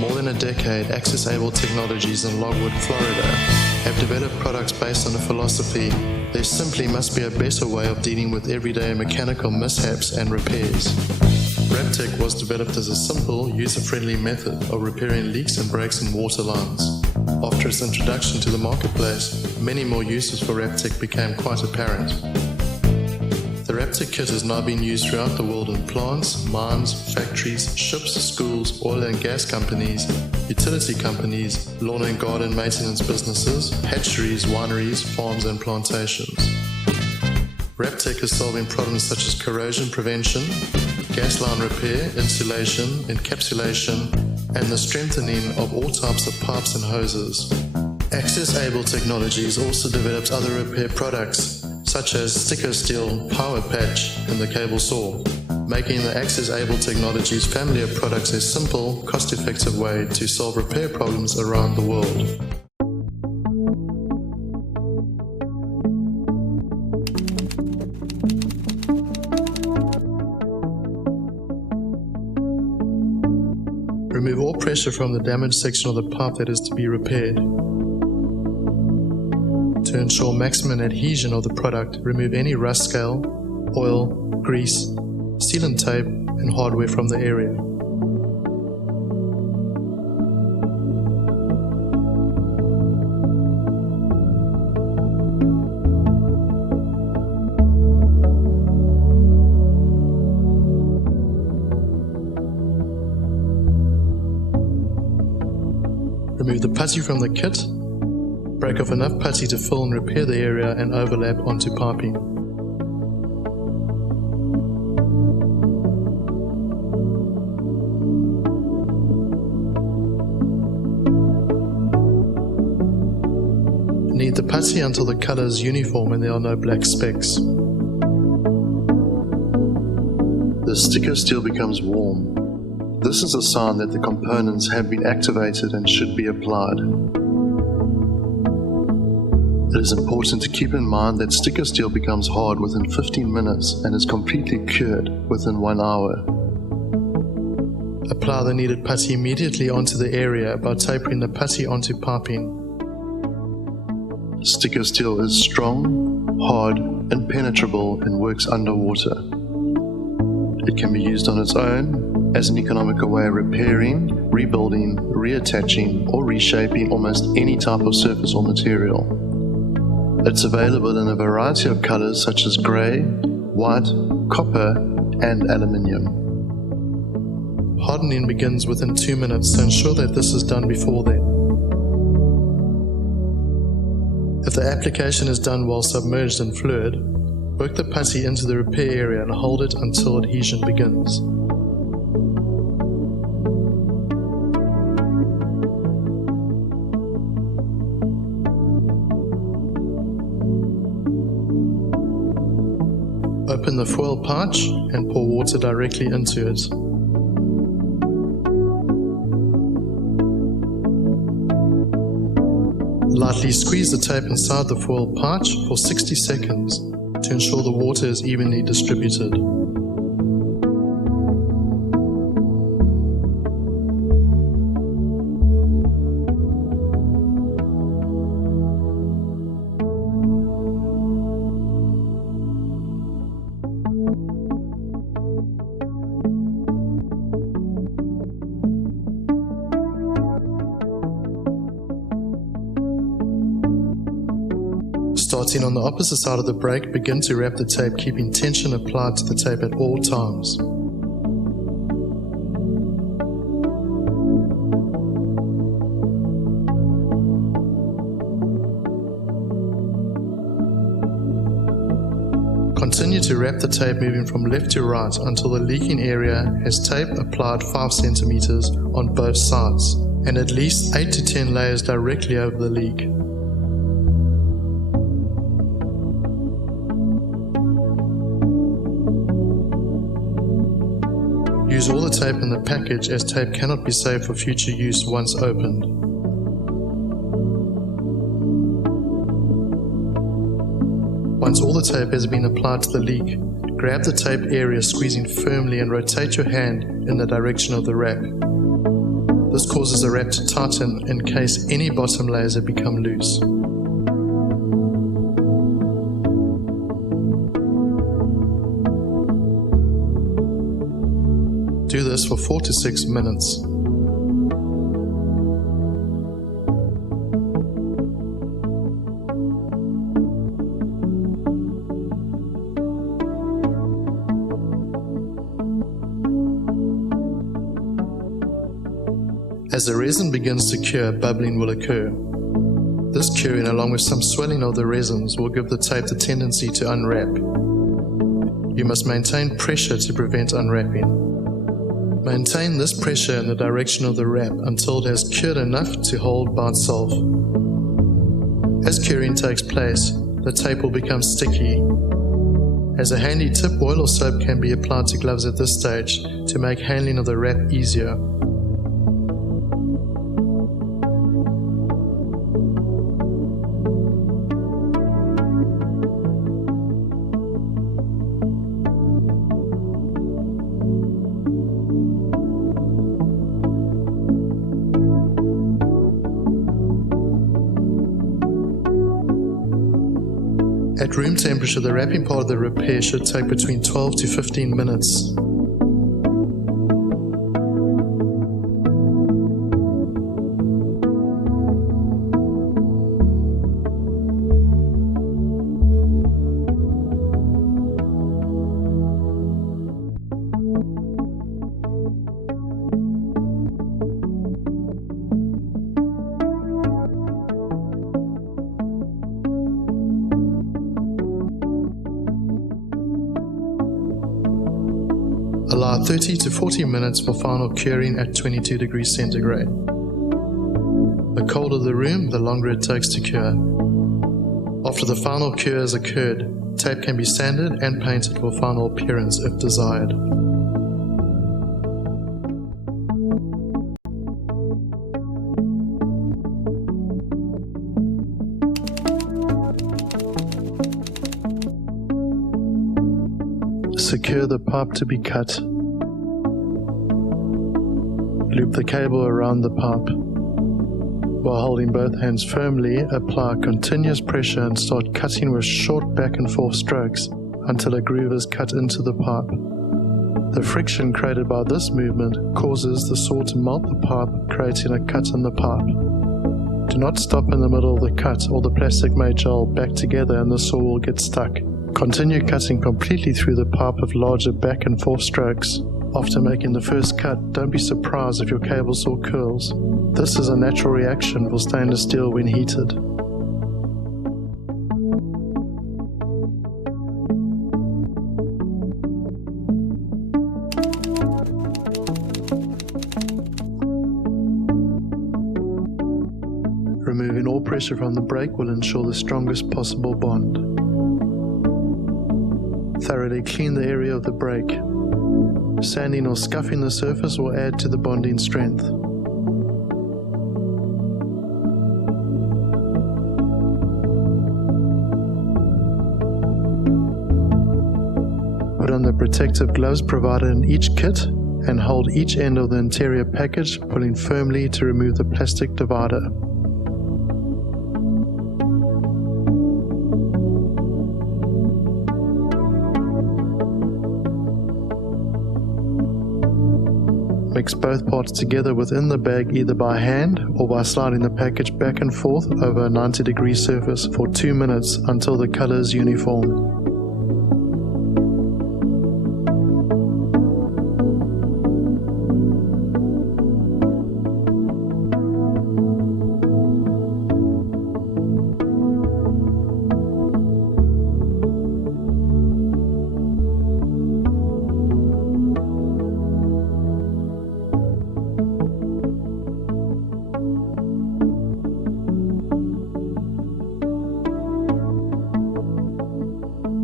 more than a decade, Access-Able Technologies in Logwood, Florida, have developed products based on the philosophy there simply must be a better way of dealing with everyday mechanical mishaps and repairs. Wraptech was developed as a simple, user-friendly method of repairing leaks and breaks in water lines. After its introduction to the marketplace, many more uses for Wraptech became quite apparent. The Wraptech kit has now been used throughout the world in plants, mines, factories, ships, schools, oil and gas companies, utility companies, lawn and garden maintenance businesses, hatcheries, wineries, farms and plantations. Wraptech is solving problems such as corrosion prevention, gas line repair, insulation, encapsulation, and the strengthening of all types of pipes and hoses. Access-Able Technologies also develops other repair products such as sticker steel, power patch, and the cable saw, making the Access-Able Technologies family of products a simple, cost-effective way to solve repair problems around the world. Remove all pressure from the damaged section of the pipe that is to be repaired. To ensure maximum adhesion of the product, remove any rust scale, oil, grease, sealant tape, and hardware from the area. Remove the putty from the kit. Break off enough putty to fill and repair the area and overlap onto piping. Knead the putty until the color is uniform and there are no black specks. The sticker steel becomes warm. This is a sign that the components have been activated and should be applied. It is important to keep in mind that sticker steel becomes hard within 15 minutes and is completely cured within 1 hour. Apply the kneaded putty immediately onto the area by tapering the putty onto piping. Sticker steel is strong, hard, impenetrable and works underwater. It can be used on its own as an economical way of repairing, rebuilding, reattaching or reshaping almost any type of surface or material. It's available in a variety of colors such as grey, white, copper, and aluminium. Hardening begins within 2 minutes, so ensure that this is done before then. If the application is done while submerged in fluid, work the putty into the repair area and hold it until adhesion begins. Open the foil pouch and pour water directly into it. Lightly squeeze the tape inside the foil pouch for 60 seconds to ensure the water is evenly distributed. Starting on the opposite side of the break, begin to wrap the tape, keeping tension applied to the tape at all times. Continue to wrap the tape moving from left to right until the leaking area has tape applied 5 centimeters on both sides and at least 8 to 10 layers directly over the leak. Use all the tape in the package as tape cannot be saved for future use once opened. Once all the tape has been applied to the leak, grab the tape area squeezing firmly and rotate your hand in the direction of the wrap. This causes the wrap to tighten in case any bottom layers have become loose. Do this for 4 to 6 minutes. As the resin begins to cure, bubbling will occur. This curing, along with some swelling of the resins, will give the tape the tendency to unwrap. You must maintain pressure to prevent unwrapping. Maintain this pressure in the direction of the wrap until it has cured enough to hold by itself. As curing takes place, the tape will become sticky. As a handy tip, oil or soap can be applied to gloves at this stage to make handling of the wrap easier. At room temperature, the wrapping part of the repair should take between 12 to 15 minutes. Allow 30 to 40 minutes for final curing at 22 degrees centigrade. The colder the room, the longer it takes to cure. After the final cure has occurred, tape can be sanded and painted for final appearance if desired. Secure the pipe to be cut. Loop the cable around the pipe. While holding both hands firmly, apply continuous pressure and start cutting with short back and forth strokes until a groove is cut into the pipe. The friction created by this movement causes the saw to melt the pipe, creating a cut in the pipe. Do not stop in the middle of the cut or the plastic may gel back together and the saw will get stuck. Continue cutting completely through the pipe with larger back and forth strokes. After making the first cut, don't be surprised if your cable saw curls. This is a natural reaction for stainless steel when heated. Removing all pressure from the brake will ensure the strongest possible bond. Thoroughly clean the area of the brake. Sanding or scuffing the surface will add to the bonding strength. Put on the protective gloves provided in each kit and hold each end of the interior package, pulling firmly to remove the plastic divider. Mix both parts together within the bag either by hand or by sliding the package back and forth over a 90-degree surface for 2 minutes until the color is uniform.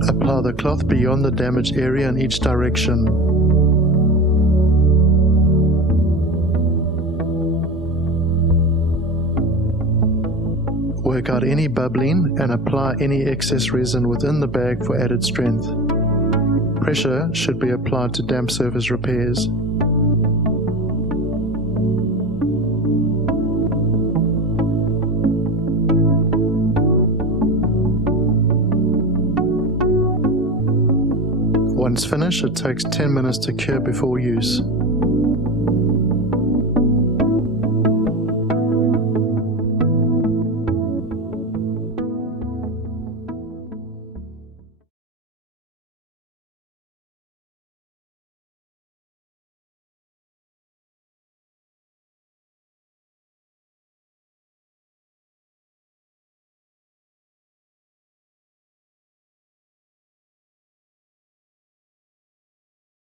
Apply the cloth beyond the damaged area in each direction. Work out any bubbling and apply any excess resin within the bag for added strength. Pressure should be applied to damp surface repairs. Once finished, it takes 10 minutes to cure before use.